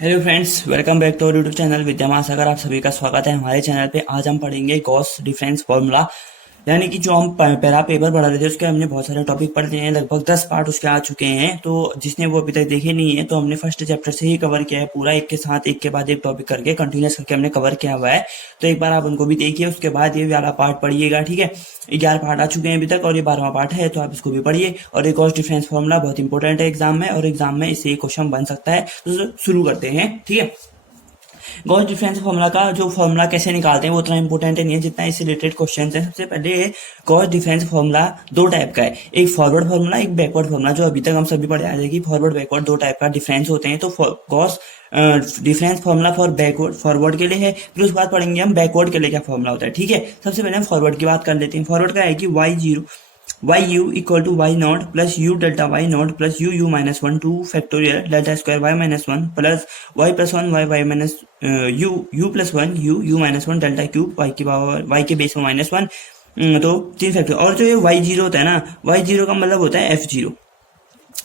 Hello friends, welcome back to YouTube channel Vidya Mahasagar. आप सभी का स्वागत है हमारे चैनल पे। आज हम पढ़ेंगे गॉस डिफरेंस फॉर्मूला, यानी कि जो हम पहला पेपर पढ़ा रहे थे उसके हमने बहुत सारे टॉपिक पढ़ लिए हैं। लगभग 10 पार्ट उसके आ चुके हैं। तो जिसने वो अभी तक देखे नहीं है तो हमने फर्स्ट चैप्टर से ही कवर किया है पूरा, एक के साथ एक के बाद एक टॉपिक करके कंटिन्यूस करके हमने कवर किया हुआ है। तो एक बार आप उनको भी देखिए, उसके बाद ये वाला पार्ट पढ़िएगा, ठीक है। 11 पार्ट आ चुके हैं अभी तक और ये 12वां पार्ट है, तो आप इसको भी पढ़िए। और एक गॉस डिफरेंस फॉर्मूला बहुत इंपॉर्टेंट है एग्जाम में, और एग्जाम में इससे क्वेश्चन बन सकता है। तो शुरू करते हैं, ठीक है। गॉस डिफरेंस फॉर्मूला का जो फॉर्मूला कैसे निकालते हैं वो उतना इंपॉर्टेंट नहीं है जितना इससे रिलेटेड क्वेश्चन है। सबसे पहले गॉस डिफरेंस फॉर्मूला दो टाइप का है, एक फॉरवर्ड फॉर्मूला, एक बैकवर्ड फॉर्मूला। जो अभी तक हम सभी पढ़े आ जाएगी, फॉरवर्ड बैकवर्ड दो टाइप का डिफरेंस होते हैं। तो Gauss difference formula for backward forward के लिए है, फिर उसके बाद पढ़ेंगे हम बैकवर्ड के लिए क्या फॉर्मूला होता है, ठीक है। सबसे पहले हम फॉरवर्ड की बात कर लेते हैं। फॉरवर्ड का है कि y u equal to y naught plus u delta y naught plus u minus 1 2 factorial delta square y minus 1 plus y plus 1 y minus u plus 1 u minus 1 delta cube y की power y के base में minus 1। तो 3 factorial. और जो ये y0 होता है ना, y0 का मतलब होता है f0,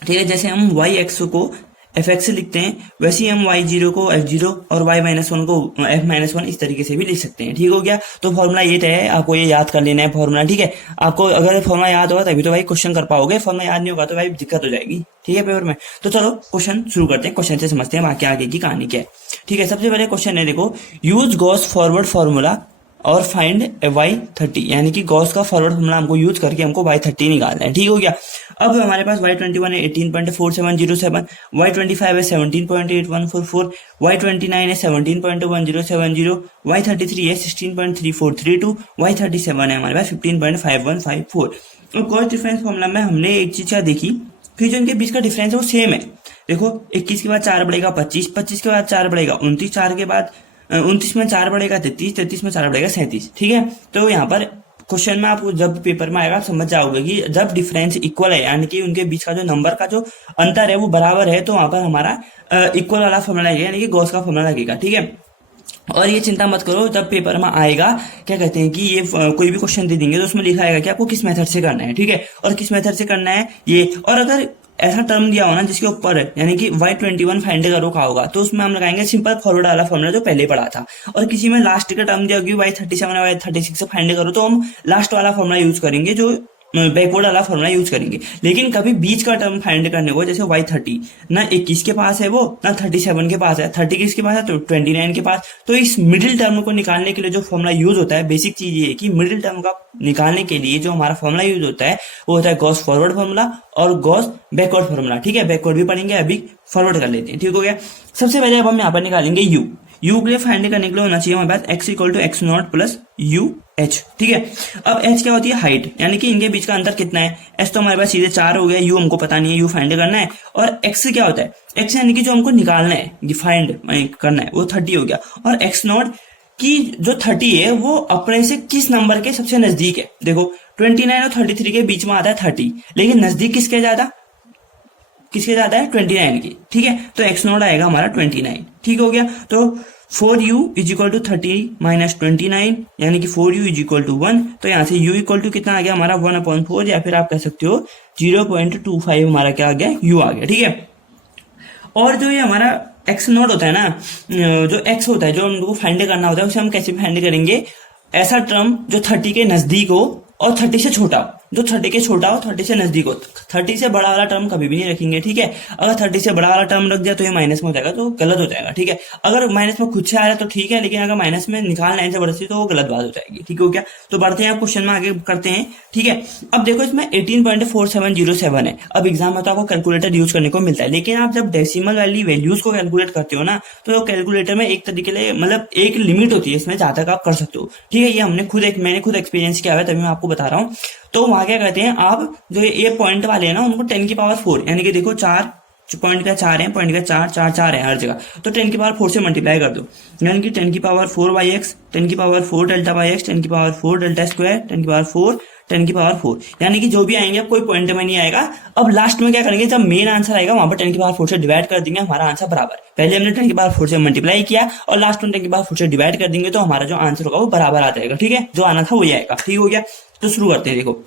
ठीक है। जैसे हम yx को fx से लिखते हैं, वैसे ही हम y0 को f0 और y माइनस 1 को f माइनस 1 इस तरीके से भी लिख सकते हैं, ठीक हो गया। तो फॉर्मूला ये है, आपको ये याद कर लेना है फॉर्मूला, ठीक है। आपको अगर फॉर्मूला याद होगा तभी तो भाई क्वेश्चन कर पाओगे, फॉर्मूला याद नहीं होगा तो भाई दिक्कत हो जाएगी, ठीक है, पेपर में। तो चलो क्वेश्चन शुरू करते हैं, क्वेश्चन से समझते हैं बाकी आगे की कहानी क्या है, ठीक है। सबसे पहले क्वेश्चन है, देखो, यूज गॉस फॉरवर्ड फॉर्मूला और फाइंड y30, यानी कि गॉस का फॉरवर्ड फॉर्मूला हमको यूज करके हमको y30 निकालना है, ठीक हो गया। अब हमारे पास y21 है 18.4707, y25 है 17.8144, y29 है 17.1070, y33 है 16.3432, y37 है हमारे पास 15.5154। और गॉस डिफरेंस फॉर्मूला में हमने एक चीज क्या देखी, फिर जो इनके बीच का डिफरेंस है वो सेम है। देखो, 21 के बाद 4 बढ़ेगा 25, 25 के बाद 4 बढ़ेगा 29, 4 के बाद 29 में 4 बढ़ेगा 33, 33 में 4 बढ़ेगा 37, ठीक है। तो यहाँ पर क्वेश्चन में आप जब पेपर में आएगा आप समझ जाओगे कि जब डिफरेंस इक्वल है, यानी कि उनके बीच का जो नंबर का जो अंतर है वो बराबर है, तो वहां पर हमारा इक्वल वाला फॉर्मूला लगेगा, यानी कि गॉस का फॉर्मूला लगेगा, ठीक है। और ये चिंता मत करो, जब पेपर में आएगा क्या कहते हैं कि ये कोई भी क्वेश्चन दे देंगे तो उसमें लिखा आएगा कि आपको किस मेथड से करना है, ठीक है। और किस मेथड से करना है ये, और अगर ऐसा टर्म दिया हो ना जिसके ऊपर यानी कि y21 फाइंड करो का होगा, तो उसमें हम लगाएंगे सिंपल फॉरवर्ड वाला फॉर्मूला जो पहले पढ़ा था। और किसी में लास्ट का टर्म दिया होगी y37 y36 से फाइंड करो, तो हम लास्ट वाला फॉर्मूला यूज करेंगे, जो बैकवर्ड वाला फॉर्मूला यूज करेंगे। लेकिन कभी बीच का टर्म फाइंड करने को, जैसे y30 ना 21 के पास है वो, ना 37 के पास है, 30 किसके पास है तो 29 के पास। तो इस मिडिल टर्म को निकालने के लिए जो फॉर्मूला यूज होता है, बेसिक चीज ये है कि मिडिल टर्म का निकालने के लिए जो हमारा फॉर्मूला यूज होता है वो होता है गॉस फॉरवर्ड फॉर्मूला और गॉस बैकवर्ड फॉर्मूला, ठीक है। बैकवर्ड भी पढ़ेंगे, अभी फॉरवर्ड कर लेते हैं, ठीक हो गया। सबसे पहले अब हम यहाँ पर निकालेंगे यू के लिए फाइंड करने के लिए होना चाहिए हमारे पास x equal to x not plus U H, ठीक है। अब h क्या होती है, हाइट, यानी कि इनके बीच का अंतर कितना है। s तो हमारे पास सीधे 4 हो गया, u हमको पता नहीं है, u फाइंड करना है। और x क्या होता है, x यानी कि जो हमको निकालना है, फाइंड करना है, वो 30 हो गया। और x नॉट की जो 30 है वो अपने से किस नंबर के सबसे नजदीक है। देखो 29 और 33 के बीच में आता है 30, लेकिन नजदीक किसके ज्यादा है 29 की, ठीक है। तो x नॉट आएगा हमारा 29, ठीक हो गया। तो 4u is equal to 30 minus 29, यानी कि 4u इज इक्वल टू 1। तो यहाँ से u इक्वल टू कितना आ गया हमारा 1/4, या फिर आप कह सकते हो 0.25 हमारा क्या आ गया, u आ गया, ठीक है। और जो ये हमारा x नॉट होता है ना, जो x होता है जो हम लोग को फाइंड करना होता है, उसे हम कैसे फाइंड करेंगे, ऐसा टर्म जो 30 के नजदीक हो और 30 से छोटा हो, जो 30 के छोटा हो 30 से नजदीक हो। 30 से बड़ा वाला टर्म कभी भी नहीं रखेंगे, ठीक है। अगर 30 से बड़ा वाला टर्म रख दिया तो ये माइनस में हो जाएगा, तो गलत हो जाएगा, ठीक है। अगर माइनस में खुद से आ रहा है तो ठीक है, लेकिन अगर माइनस में निकालना है जबरदस्ती तो वो गलत बात हो जाएगी, ठीक हो गया। तो बढ़ते हैं क्वेश्चन में आगे करते हैं, ठीक है। अब देखो इसमें 18.4707 है। अब एग्जाम में तो आपको कैलकुलेटर यूज करने को मिलता है, लेकिन आप जब डेसिमल वाली वैल्यूज को कैलकुलेट करते हो ना, तो कैलकुलेटर में एक तरीके से मतलब एक लिमिट होती है, इसमें जहां तक आप कर सकते हो, ठीक है। ये मैंने खुद एक्सपीरियंस किया है, तभी मैं आपको बता रहा हूँ। तो वहां क्या कहते हैं, आप जो ये पॉइंट वाले हैं ना उनको 10 की पावर 4, यानी कि देखो 4 पॉइंट का 4 है, पॉइंट का 4 है हर जगह, तो 10 की पावर 4 से मल्टीप्लाई कर दो, यानी कि 10 की पावर 4 बाई एक्स, 10 की पावर 4 डेल्टा बाई एक्स, 10 की पावर 4 डेल्टा स्क्वायर, 10 की पावर 4, 10 की पावर 4, यानी कि जो भी आएंगे अब कोई पॉइंट में नहीं आएगा। अब लास्ट में क्या करेंगे, जब मेन आंसर आएगा वहां पर 10 की पावर 4 से डिवाइड कर देंगे, हमारा आंसर बराबर। पहले हमने 10 की पावर 4 से मल्टीप्लाई किया और लास्ट में 10 की पावर 4 से डिवाइड कर देंगे, तो हमारा जो आंसर होगा वो बराबर आ जाएगा, ठीक है। जो आना था वही आएगा, ठीक हो गया। तो शुरू करते हैं, देखो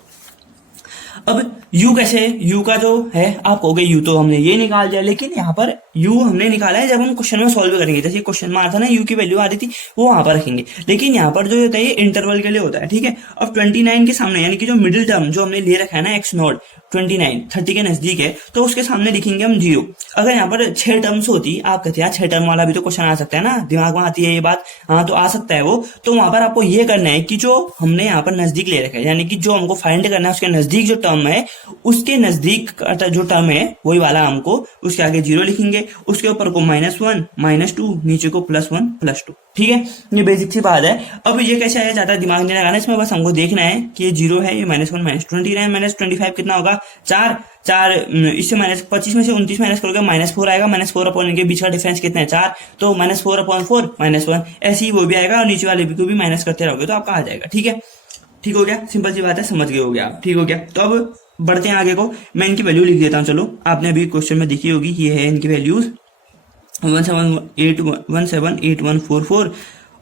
अब u कैसे है, u का जो है आप कहोगे u तो हमने ये निकाल दिया, लेकिन यहाँ पर u हमने निकाला है जब हम क्वेश्चन में सॉल्व करेंगे। जैसे क्वेश्चन में आता ना u की वैल्यू आ रही थी वो वहां पर रखेंगे, लेकिन यहाँ पर जो होता है ये इंटरवल के लिए होता है, ठीक है। अब 29 के सामने यानी कि जो मिडिल टर्म जो हमने ले रखा है ना x नॉट 29 30 के नजदीक है, तो उसके सामने लिखेंगे हम 0। अगर यहाँ पर 6 टर्म्स होती, आप कहते हैं 6 टर्म वाला भी तो क्वेश्चन आ सकता है ना, दिमाग में आती है ये बात, हाँ तो आ सकता है वो। तो वहां पर आपको ये करना है कि जो हमने यहाँ पर नजदीक ले रखा है, यानी कि जो हमको फाइंड करना है उसके नजदीक जो टर्म है, उसके नजदीक जो टर्म है वही वाला हमको उसके आगे 0 लिखेंगे, उसके ऊपर को -1 -2 नीचे को +1 +2, ठीक है। ये बेसिक सी बात है। अब ये कैसे आया, ज्यादा दिमाग नहीं लगाना, इसमें बस हमको देखना है कि ये 0 है, ये -1 -29 -25 कितना होगा 4 4, इससे -25 में से 29 माइनस करोगे -4 आएगा, -4 अपॉन इनके बीच का डिफरेंस कितना है 4, तो -4/4 -1, ऐसे ही वो भी आएगा और नीचे वाले को भी माइनस करते रहोगे तो आपका आ जाएगा, ठीक है। ठीक हो गया, सिंपल सी बात है, समझ गए हो गया आप, ठीक हो गया। तो अब बढ़ते हैं आगे को, मैं इनकी वैल्यू लिख देता हूँ। चलो आपने अभी क्वेश्चन में देखी होगी, ये है इनकी वैल्यूज 178144,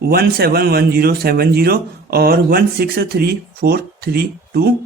171070 और 163432,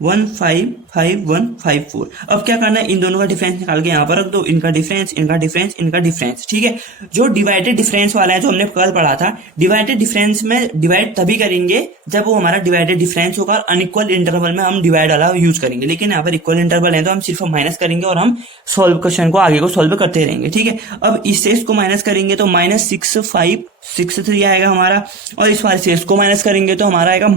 155154। अब क्या करना है, इन दोनों का डिफरेंस निकाल के यहाँ पर रख दो, इनका डिफरेंस इनका डिफरेंस इनका डिफरेंस, ठीक है। जो डिवाइडेड डिफरेंस वाला है जो हमने कल पढ़ा था, डिवाइडेड डिफरेंस में डिवाइड तभी करेंगे जब वो हमारा डिवाइडेड डिफरेंस होगा, अनइक्वल इंटरवल में हम डिवाइड वाला यूज करेंगे, लेकिन यहाँ पर इक्वल इंटरवल है तो हम सिर्फ माइनस करेंगे और हम सॉल्व क्वेश्चन को आगे को सॉल्व करते रहेंगे, ठीक है। अब इससे इसको माइनस करेंगे तो -6563 आएगा हमारा, और इस वाले से इसको माइनस करेंगे तो हमारा आएगा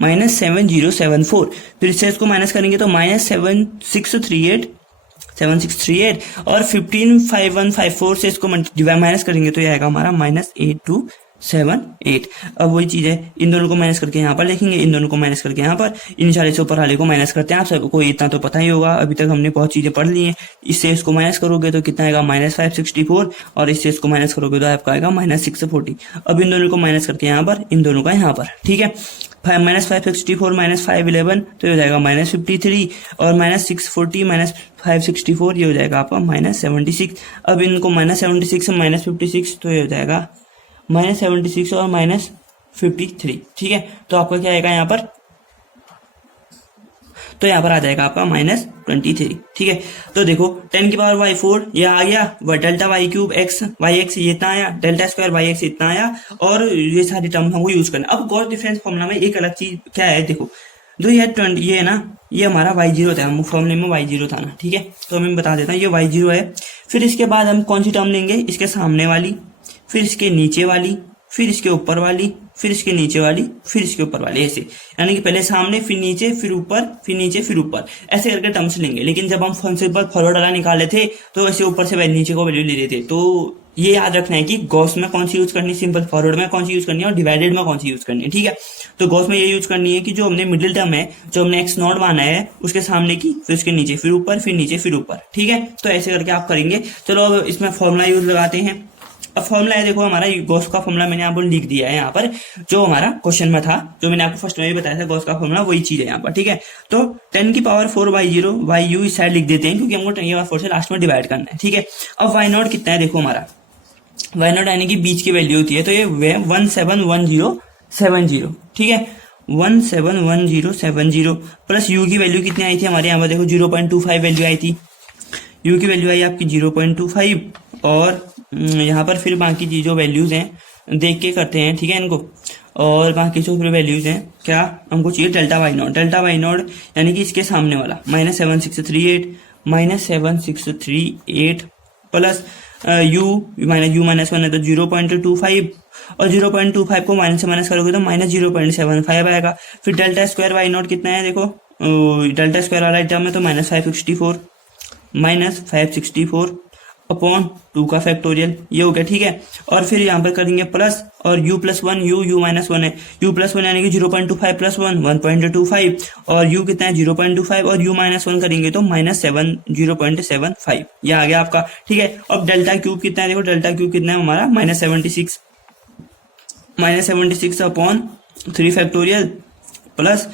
-7074, फिर से इसको माइनस करेंगे तो -7638 और 155154 से इसको माइनस करेंगे तो ये आएगा हमारा -8278। अब वही चीज है, इन दोनों को माइनस करके यहाँ पर लिखेंगे, इन दोनों को माइनस करके यहाँ पर, इन सारे से ऊपर वाले को माइनस करते हैं। आप सबको इतना तो पता ही होगा, अभी तक हमने बहुत चीजें पढ़ ली हैं। इससे इसको माइनस करोगे तो कितना आएगा -564, और इससे इसको माइनस करोगे तो आपका आएगा -640। अब इन दोनों को माइनस करके यहाँ पर, इन दोनों का यहाँ पर, ठीक है। -564 -511 तो ये हो जाएगा -53, और -640 -564 ये हो जाएगा आपका -76। अब इनको -76 से -56 तो ये हो जाएगा -76 और -53, ठीक है। तो आपका क्या आएगा यहाँ पर, तो यहाँ पर आ जाएगा आपका -23, ठीक है। तो देखो 10⁻⁴ ये आ गया, डेल्टा y क्यूब x ये इतना आया, डेल्टा स्क्वायर y इतना आया, और ये सारी टर्म हमको यूज करना। अब गॉस डिफरेंस फॉर्मूला में एक अलग चीज क्या है, देखो जो ये है ना, ये हमारा y0 था, फॉर्मूले में y0 था ना, ठीक है। तो मैं बता देता हूँ, ये y0 है। फिर इसके बाद हम कौन सी टर्म लेंगे, इसके सामने वाली, फिर इसके नीचे वाली, फिर इसके ऊपर वाली, फिर इसके नीचे वाली, फिर इसके ऊपर वाली, ऐसे, यानी कि पहले सामने, फिर नीचे, फिर ऊपर, फिर नीचे, फिर ऊपर, ऐसे करके टर्म्स लेंगे। लेकिन जब हम सिंपल फॉरवर्ड वाला निकाले थे तो ऐसे ऊपर से नीचे को वैल्यू ले रहे थे। तो ये याद रखना है कि गॉस में कौन सी यूज करनी है, सिंपल फॉरवर्ड में कौन सी यूज करनी है, और डिवाइडेड में कौन सी यूज करनी है, ठीक है। तो गॉस में ये यूज करनी है कि जो हमने मिडिल टर्म है, जो हमने x नॉट माना है, उसके सामने की, फिर उसके नीचे, फिर ऊपर, फिर नीचे, फिर ऊपर, ठीक है। तो ऐसे करके आप करेंगे। चलो अब इसमें फॉर्मूला यूज लगाते हैं। अब फॉर्मूला है, देखो हमारा गॉस का फॉर्मूला मैंने आपको लिख दिया है यहाँ पर, जो हमारा क्वेश्चन में था, जो मैंने आपको फर्स्ट में भी बताया था, गॉस का फॉर्मूला वही चीज है यहाँ पर, ठीक है। तो 10⁻⁴/0 y u इस साइड लिख देते हैं, क्योंकि हमको 10⁻⁴ से लास्ट में डिवाइड करना है, ठीक है। अब y नॉट कितना है, देखो हमारा y नॉट यानी कि बीच की वैल्यू होती है, तो ये 171070, ठीक है। 171070 प्लस u की वैल्यू कितनी आई थी हमारे यहाँ पर, देखो 0.25 वैल्यू आई थी, u की वैल्यू आई आपकी 0.25, और यहाँ पर फिर बाकी जो वैल्यूज हैं देख के करते हैं, ठीक है इनको। और बाकी जो फिर वैल्यूज हैं, क्या हमको चाहिए, डेल्टा y नॉट यानी कि इसके सामने वाला -7638 प्लस u -1 है तो 0.25, और 0.25 को माइनस से माइनस करोगे तो -0.75 आएगा। फिर डेल्टा स्क्वायर y नॉट कितना है, देखो डेल्टा स्क्वायर वाला टर्म है तो -564 अपॉन 2 का फैक्टोरियल, ये हो गया, ठीक है। और फिर यहाँ पर करेंगे प्लस, और u + 1 u -1 है, u + 1 यानी कि 0.25 + 1 1.25, और u कितना है 0.25, और u -1 करेंगे तो -0.75, ये आ गया आपका, ठीक है। अब डेल्टा क्यूब कितना है, देखो डेल्टा क्यूब कितना है हमारा -76 upon 3 factorial plus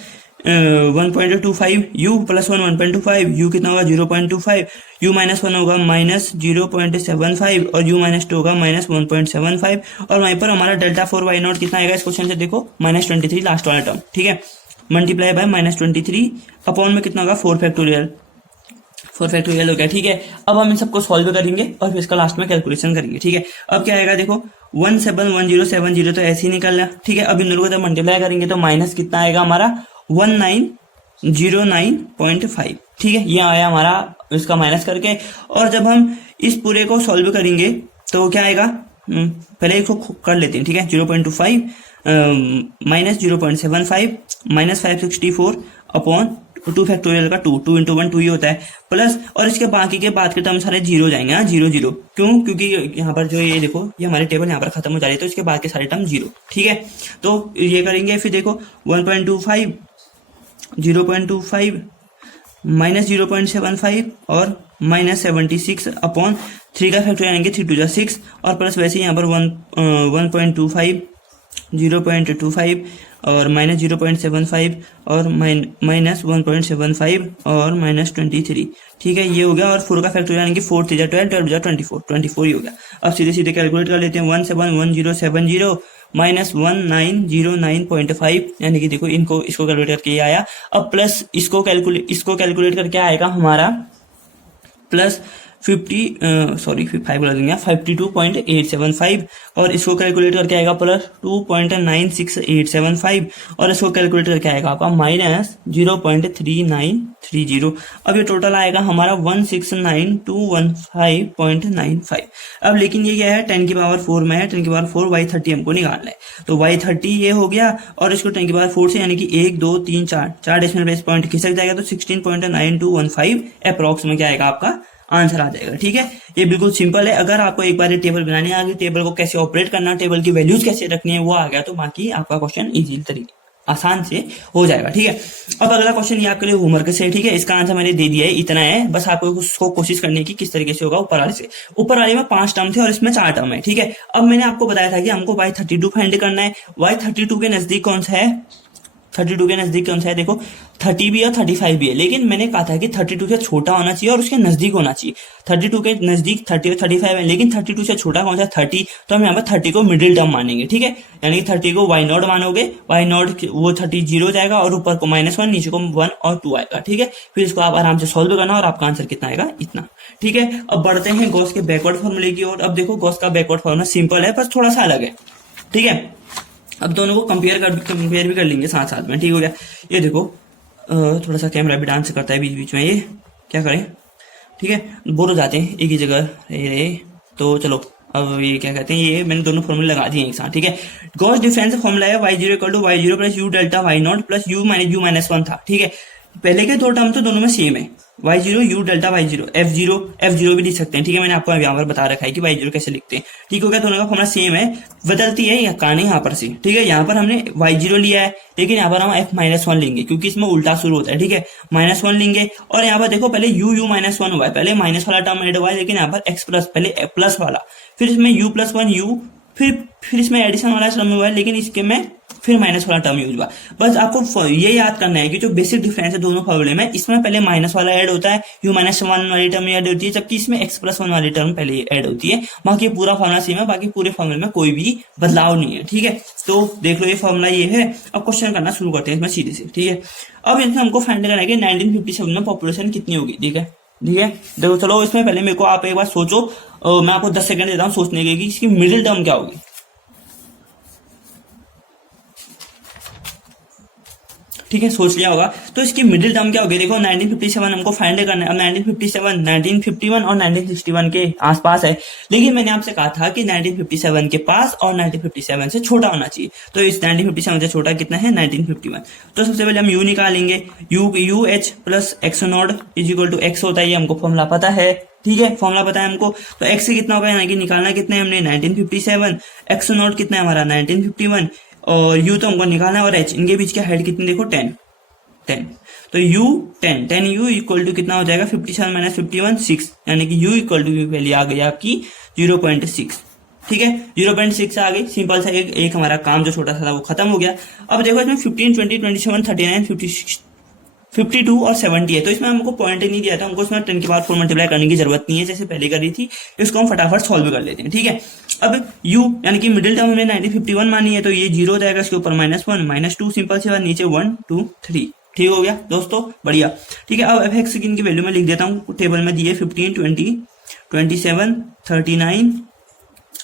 1.25 u + 1 1.25, u कितना होगा 0.25, u -1 होगा -0.75, और u -2 होगा -1.75, और वहीं पर हमारा डेल्टा 4 y नॉट कितना आएगा इस क्वेश्चन से, देखो -23 लास्ट वाला टर्म, ठीक है। मल्टीप्लाई बाय -23 अपॉन में कितना होगा 4 फैक्टोरियल, 4 फैक्टोरियल हो गया। ठीक है, अब हम इन सबको सॉल्व करेंगे और फिर इसका लास्ट में कैलकुलेशन करेंगे। ठीक है, अब क्या आएगा देखो 171070 तो ऐसे ही निकल रहा। ठीक है, अब इन दोनों को जब मल्टीप्लाई करेंगे तो माइनस कितना आएगा हमारा 1909.5। ठीक है, ये आया हमारा इसका माइनस करके। और जब हम इस पूरे को सॉल्व करेंगे तो क्या आएगा, पहले इसको कर लेते हैं। ठीक है, 0.25 माइनस 0.75 माइनस 564 अपॉन 2 फैक्टोरियल का 2 इंटू 1 2 ही होता है, प्लस और इसके बाकी के बाद के टर्म सारे जीरो जाएंगे। हाँ, 0 0 क्यों, क्योंकि यहाँ पर जो ये देखो ये हमारी टेबल यहाँ पर खत्म हो जा रही है तो इसके बाद के सारे टर्म जीरो। ठीक है, तो ये करेंगे। फिर देखो 1.25 0.25 माइनस 0.75 और माइनस 76 अपॉन 3 का फैक्टोरियल आएंगे 3 2 जा 6 और प्लस वैसे यहाँ पर 1.25 0.25 और माइनस 0.75 और माइनस 1.75 और माइनस 23। ठीक है, ये हो गया। और 4 का फैक्टोरियल यानी कि 4 3 जा 12 12 जा 24 ही हो गया। अब सीधे सीधे कैलकुलेट कर लेते हैं। 171070 माइनस 1909.5 यानी कि देखो इसको कैलकुलेट करके ये आया। अब प्लस इसको कैलकुलेट करके आएगा हमारा प्लस 52.875 और इसको कैलकुलेट करके आएगा प्लस 2.96875 और इसको कैलकुलेट करके आएगा आपका माइनस 0.3930। अब ये टोटल आएगा हमारा 169,215.95। अब लेकिन ये क्या है 10 की पावर 4 में है, 10 की पावर 4 y30 हमको निकालना है। तो y30 ये हो गया और इसको 10 की पावर 4 से यानी कि 1 2 3 4 डेसिमल प्लेस पॉइंट खिसक जाएगा तो 16.9215 अप्रॉक्स में क्या आएगा आपका आंसर आ जाएगा। ठीक है, ये बिल्कुल सिंपल है। अगर आपको एक बार ये टेबल बनानी आ गई, टेबल को कैसे ऑपरेट करना, टेबल की वैल्यूज कैसे रखनी है वो आ गया तो बाकी आपका क्वेश्चन इजी तरीके आसान से हो जाएगा। ठीक है, अब अगला क्वेश्चन ये आपके लिए होमवर्क से। ठीक है, इसका आंसर मैंने दे दिया है, इतना है, बस आपको उसको कोशिश करने की किस तरीके से होगा। ऊपर वाले से ऊपर वाले में 5 टर्म थे और इसमें 4 टर्म है। ठीक है, अब मैंने आपको बताया था कि हमको y32 फाइंड करना है। y32 के नजदीक कौन सा है, 32 के नजदीक कौन सा है, देखो 30 भी है और 35 भी है, लेकिन मैंने कहा था कि 32 से छोटा होना चाहिए और उसके नजदीक होना चाहिए। 32 के नजदीक 30 और 35 है, लेकिन 32 से छोटा कौन सा है 30, तो हम यहाँ पर 30 को मिडिल टर्म मानेंगे। ठीक है, यानी कि 30 को y नॉट मानोगे, y नॉट वो 30 0 जाएगा और ऊपर को -1 नीचे को 1 और 2 आएगा। ठीक है, फिर इसको आप आराम से सॉल्व करना और आपका आंसर कितना आएगा, इतना। ठीक है, अब बढ़ते हैं गॉस के बैकवर्ड फॉर्मूले की ओर। अब देखो गॉस का बैकवर्ड फॉर्मूला सिंपल है पर थोड़ा सा अलग है। ठीक है, अब दोनों को कंपेयर भी कर लेंगे साथ साथ में। ठीक हो गया, ये देखो थोड़ा सा कैमरा भी डांस करता है बीच बीच में, ये क्या करें। ठीक है, बोर हो जाते हैं एक ही जगह रहे तो चलो अब ये क्या कहते हैं, ये मैंने दोनों फॉर्मूले लगा दिए एक साथ। ठीक है, गॉस डिफरेंस फॉर्मूला है y0 = y0 plus u delta y not plus u minus 1 था। ठीक है, पहले के 2 टर्म तो दोनों में सेम है, y0 u delta y0 f0 भी लिख सकते हैं। ठीक है, मैंने आपको यहाँ पर बता रखा है कि y0 कैसे लिखते हैं। ठीक हो गया, दोनों का फॉर्मूला सेम है, बदलती है या कहानी यहाँ पर से। ठीक है, यहाँ पर हमने y0 लिया है लेकिन यहाँ पर हम f-1 लेंगे क्योंकि इसमें उल्टा शुरू होता है। ठीक है, -1 लेंगे और यहाँ पर देखो पहले u -1 हुआ है, पहले माइनस वाला टर्म ऐड हुआ है लेकिन यहाँ पर x प्लस पहले प्लस वाला, फिर इसमें u+1 u, फिर इसमें एडिशन वाला टर्म हुआ है लेकिन इसके में फिर माइनस वाला टर्म यूज हुआ। बस आपको ये याद करना है कि जो बेसिक डिफरेंस है दोनों फॉर्मूले में, इसमें पहले माइनस वाला ऐड होता है, u-1 वाली टर्म ऐड होती है, जबकि इसमें x+1 वाली टर्म पहले ऐड होती है। बाकी पूरा फॉर्मूला सेम है, बाकी पूरे फॉर्मूले में कोई भी बदलाव नहीं है। ठीक है, तो देख लो ये फॉर्मूला ये है। अब क्वेश्चन करना शुरू करते हैं इसमें सीधे से। ठीक है, अब इसमें हमको फाइंड करना है कि 1957 में पॉपुलेशन कितनी होगी। ठीक है, देखो चलो इसमें पहले मेरे को आप एक बार सोचो, मैं आपको 10 सेकंड देता हूँ सोचने के कि इसकी मिडिल टर्म क्या होगी। ठीक है, सोच लिया होगा, तो इसकी मिडिल टर्म क्या होगी। देखो 1957 हमको फाइंड करना है। अब 1957 1951 और 1961 के आसपास है, लेकिन मैंने आपसे कहा था कि 1957 के पास और 1957 से छोटा होना चाहिए। तो इस 1957 से छोटा कितना है 1951। तो सबसे पहले हम u निकालेंगे, UH प्लस x0 = x होता है, ये हमको फॉर्मूला पता है। ठीक है, फॉर्मूला पता है हमको, तो x से कितना होगा यानी कि निकालना कितना है हमने 1957, x0 कितना है हमारा 1951 और u तो हमको निकालना है और h, इनके बीच का हेड कितनी देखो 10। तो u 10 u इक्वल टू कितना हो जाएगा 57 - 51 6, यानी कि u इक्वल टू वैल्यू आ गई आपकी 0.6। ठीक है, 0.6 आ गई, सिंपल सा एक हमारा काम जो छोटा सा था वो खत्म हो गया। अब देखो इसमें 15 20 27 39 56 52 और 70 है, तो इसमें हमको पॉइंट नहीं दिया था, हमको इसमें 10 की पावर 4 मल्टीप्लाई करने की जरूरत नहीं है, जैसे पहले करी थी। इसको हम फटाफट सॉल्व कर लेते हैं, ठीक है। अब u यानी कि मिडिल टर्म हमने 1951 मानी है, तो ये 0 हो जाएगा, इसके ऊपर -1 -2, सिंपल सी बात, नीचे 1 2 3, ठीक हो गया दोस्तों, बढ़िया, ठीक है। अब f(x) की वैल्यू में लिख देता हूँ, टेबल में दिए 15 20 27 39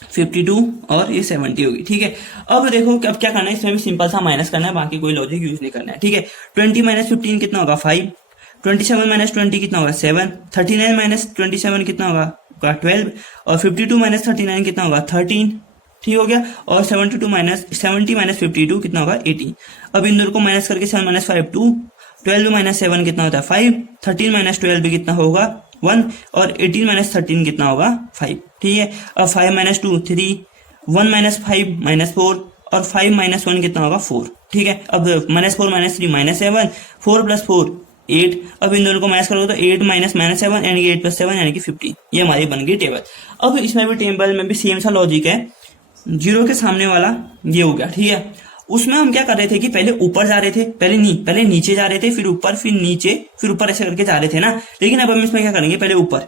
52 और ये 70 होगी, ठीक है। अब देखो अब क्या करना है, इसमें भी सिंपल सा माइनस करना है, बाकी कोई लॉजिक यूज नहीं करना है, ठीक है। 20 - 15 कितना होगा 5, 27 - 20 कितना होगा 7, 39 - 27 कितना होगा 12 और 52 - 39 कितना होगा 13, ठीक हो गया। और 70 - 52 कितना होगा 18। अब इन दोनों को माइनस करके 7 - 5 2, 12 - 7 कितना होता है 5, 13 - 12 भी कितना होगा 1 और 18 - 13 कितना होगा 5, ठीक है। अब 5 - 2 3, 1 - 5 -4 और 5 - 1 कितना होगा 4, ठीक है। अब -4 - 3 -7, 4 + 4 8। अब इन दोनों को माइनस करोगे तो 8 - 7 यानी कि 8 + 7 यानी कि 15, ये हमारी बन गई टेबल। अब इसमें भी टेबल में भी सेम सा लॉजिक है, 0 के सामने वाला ये हो गया, ठीक है। उसमें हम क्या कर रहे थे कि पहले ऊपर जा रहे थे, पहले नीचे जा रहे थे, फिर ऊपर, फिर नीचे, फिर ऊपर, ऐसे करके जा रहे थे ना। लेकिन अब हम इसमें क्या करेंगे, पहले ऊपर,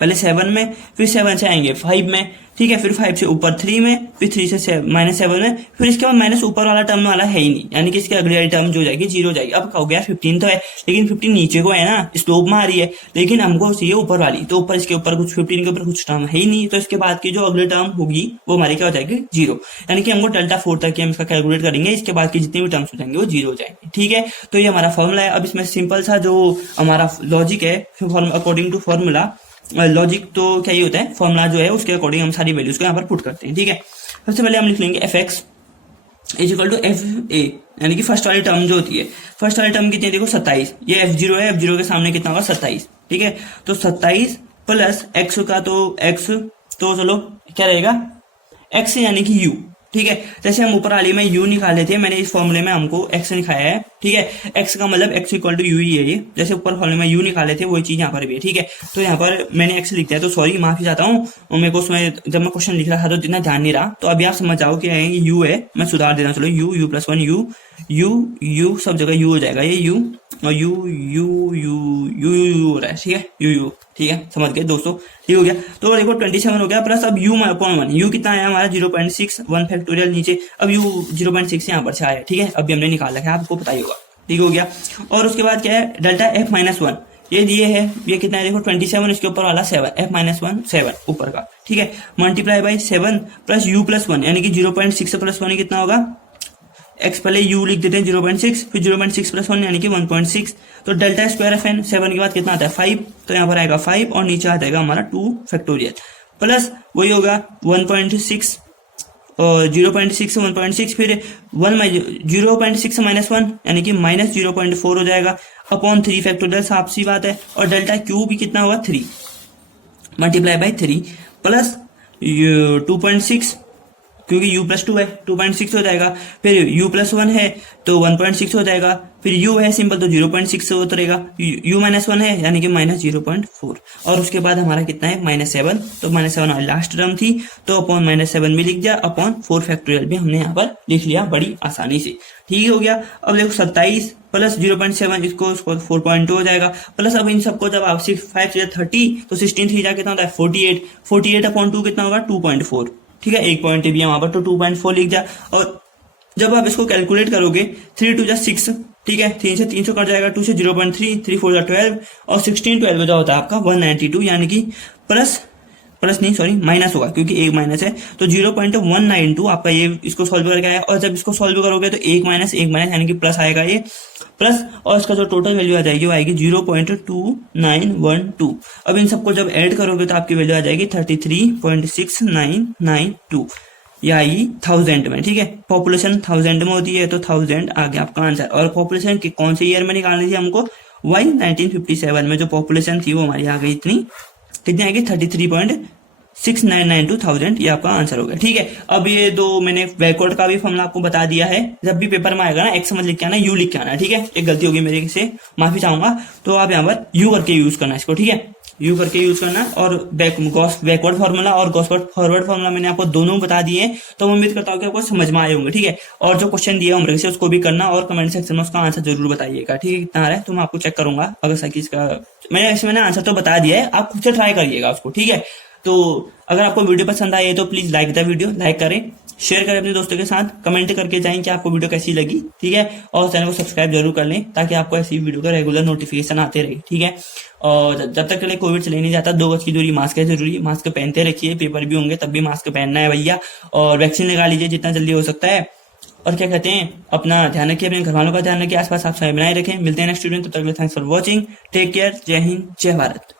पहले 7 में, फिर 7 से आएंगे 5 में, ठीक है, फिर 5 से ऊपर 3 में, फिर 3 से -7 में, फिर इसके बाद माइनस ऊपर वाला टर्म वाला है ही नहीं, यानी कि इसकी अगली वाली टर्म जो जाएगी 0 जाएगी। अब हो गया 15 तो है, लेकिन 15 नीचे को है ना, स्लोप में आ रही है, लेकिन हमको चाहिए ऊपर वाली, तो ऊपर इसके ऊपर कुछ 15 के ऊपर कुछ टर्म है ही नहीं, तो इसके बाद की जो अगली टर्म होगी वो हमारी क्या हो जाएगी 0, यानी कि हमको डेल्टा 4 तक हम इसका कैलकुलेट करेंगे, इसके बाद की जितनी भी टर्म्स हो जाएंगे वो 0 हो जाएंगे, ठीक है। तो ये हमारा फॉर्मूला है। अब इसमें सिंपल सा जो हमारा लॉजिक है, अकॉर्डिंग टू फॉर्मूला, लॉजिक तो क्या ही होता है, फॉर्मूला जो है उसके अकॉर्डिंग हम सारी वैल्यूज को यहाँ पर पुट करते हैं, ठीक है। सबसे पहले हम लिख लेंगे f(x) = fa, यानी कि फर्स्ट वाली टर्म जो होती है, फर्स्ट वाली टर्म कितनी है देखो 27, ये f0 है, f0 के सामने कितना होगा 27, ठीक है। तो 27 प्लस x का तो x, तो चलो क्या रहेगा x यानी कि u, ठीक है। जैसे हम ऊपर वाली में u निकाले थे, मैंने इस फॉर्मूले में हमको x निकाला है, ठीक है। x का मतलब x = u ही है, ये जैसे ऊपर फॉर्मूले में u निकाले थे वही चीज यहाँ पर भी है, ठीक है। तो यहाँ पर मैंने x लिख दिया, तो सॉरी माफी चाहता हूँ, मेरे को उसमें जब मैं क्वेश्चन लिख रहा था तो इतना ध्यान नहीं रहा, तो अभी आप समझ जाओ कि u है, मैं सुधार देना, चलो u + 1 u सब जगह u हो जाएगा, ये u और u हो रहा है, ठीक है, u, ठीक है, समझ गए दोस्तों, ठीक हो गया। तो देखो 27 हो गया, प्लस अब u/1, u कितना आया हमारा 0.6, 1 फैक्टोरियल नीचे, अब u 0.6 यहाँ पर से आया, ठीक है, अभी हमने निकाला है, आपको पता ही होगा, ठीक हो गया। और उसके बाद क्या है, डेल्टा f-1 ये दिए है, ये कितना है देखो 27, इसके ऊपर वाला 7, f-1 7 ऊपर का, ठीक है, मल्टीप्लाई बाई 7 प्लस u + 1 यानी कि 0.6 + 1 कितना होगा, x पहले u लिख देते हैं 0.6, फिर 0.6 + 1 यानी कि 1.6, तो डेल्टा स्क्वायर fn 7 के बाद कितना आता है 5, तो यहाँ पर आएगा 5 और नीचे आ जाएगा हमारा 2 फैक्टोरियल, प्लस वही होगा 1.6 और 0.6 से 1.6, फिर 0.6 - 1 यानी कि -0.4 हो जाएगा, अपॉन 3 फैक्टोरियल, साफ सी बात है। और डेल्टा क्यू भी कितना होगा 3 मल्टीप्लाई बाई 3 प्लस 2.6, क्योंकि u + 2 है 2.6 हो जाएगा, फिर u + 1 है तो 1.6 हो जाएगा, फिर u है सिंपल तो 0.6 से उतरेगा, u - 1 है यानी कि -0.4, और उसके बाद हमारा कितना है -7, तो -7 लास्ट टर्म थी, तो अपॉन -7 भी लिख दिया, अपॉन 4 फैक्टोरियल भी हमने यहाँ पर लिख लिया बड़ी आसानी से, ठीक हो गया। अब देखो 27 प्लस 0.7 इसको 4.2 हो जाएगा, प्लस अब इन सबको जब आप 5 से 30 तो 16 3 कितना होता है 48, 48 अपॉन 2 कितना होगा 2.4, ठीक है, एक पॉइंट भी है वहां पर, तो 2.4 लिख दिया। और जब आप इसको कैलकुलेट करोगे 3 2 6, ठीक है, 3 से 300 कट जाएगा, 2 से 0.3, 3 4 12 और 16 12 जो होता है आपका 192, यानी कि प्लस नहीं सॉरी माइनस होगा क्योंकि एक माइनस है, तो 0.192 आपका ये इसको सॉल्व करके आया। और जब इसको सॉल्व करोगे तो एक माइनस यानी कि प्लस आएगा ये प्लस, और इसका जो टोटल वैल्यू आ जाएगी वो आएगी 0.2912। अब इन सबको जब ऐड करोगे तो आपकी वैल्यू आ जाएगी 33.6992, या 1000 में, ठीक है। पॉपुलेशन 1000 में होती है तो 1000 आ गया आपका आंसर। और पॉपुलेशन कौन से ईयर में निकालनी थी हमको, वही 1957 में जो पॉपुलेशन थी वो हमारी आ गई, इतनी कितनी आएगी 33.6992, 6992,000 ये आपका आंसर होगा। ठीक है, अब ये दो मैंने बैकवर्ड का भी फॉर्मूला आपको बता दिया है। जब भी पेपर में आएगा ना एक्स मत लिख के आना, यू लिख के आना। ठीक है, एक गलती होगी मेरे से, माफी चाहूंगा। तो आप यहाँ पर यू करके यूज करना इसको। ठीक है, यू करके यूज करना। और बैकवर्ड फार्मूला और गॉस फॉरवर्ड फार्मूला मैंने आपको दोनों बता दिए हैं, तो मैं उम्मीद करता हूँ कि आपको समझ में आए होंगे। ठीक है, और जो क्वेश्चन दिए होंगे से उसको भी करना और कमेंट सेक्शन में उसका आंसर जरूर बताइएगा। ठीक है, कितना आ रहा है तो मैं आपको चेक करूंगा। अगर सही इसका मैंने आंसर तो बता दिया है, आप खुद से ट्राई करिएगा उसको। ठीक है, तो अगर आपको वीडियो पसंद आई है तो please like the video, like करें, शेयर करें अपने दोस्तों के साथ, कमेंट करके जाएं कि आपको वीडियो कैसी लगी। ठीक है, और चैनल को सब्सक्राइब जरूर कर लें ताकि आपको ऐसी वीडियो का रेगुलर नोटिफिकेशन आते रहे। ठीक है, और जब तक के लिए कोविड चले नहीं जाता, 2 गज की दूरी, मास्क है जरूरी, मास्क पहनते रखिए। पेपर भी होंगे तब भी मास्क पहनना है भैया। और वैक्सीन लगा लीजिए जितना जल्दी हो सकता है। और क्या कहते हैं, अपना ध्यान रखिए, अपने घर वालों का ध्यान रखिए, आसपास आप समय बनाए रखें। मिलते हैं नेक्स्ट वीडियो में, तब तक के लिए thanks for watching, take care, जय हिंद, जय भारत।